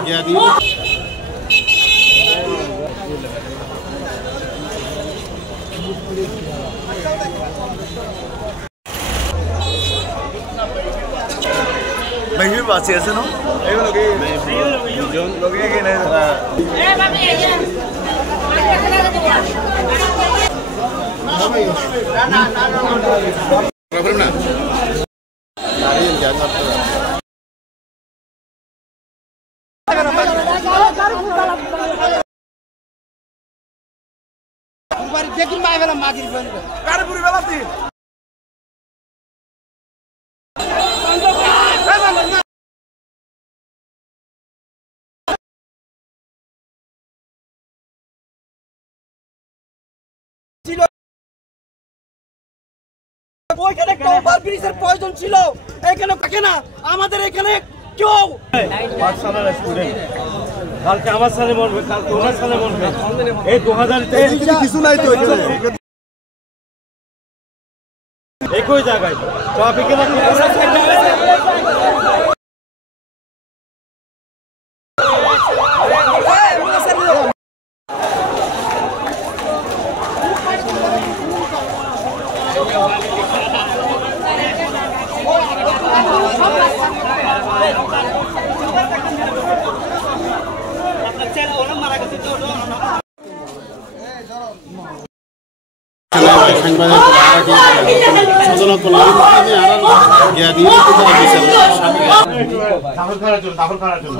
গিয়া দিই Mình biết bà xìa xem nó. Đấy là cái nó cái này là Dekin bay velam magir ben. Karapuri velati. ওইখানে একটা ওভারব্রিজের প্রয়োজন ছিল এখানে থাকে না আমাদের এখানে কেউ পাঠশালার স্টুডেন্ট কালকে আমার সালে মরবে কাল তোমার সালে মরবে এই 2023 কিছু নাই তো এখানে একই জায়গায় ট্রাফিকে সচেতন করলাম গিয়া দিই দাফল করার জন্য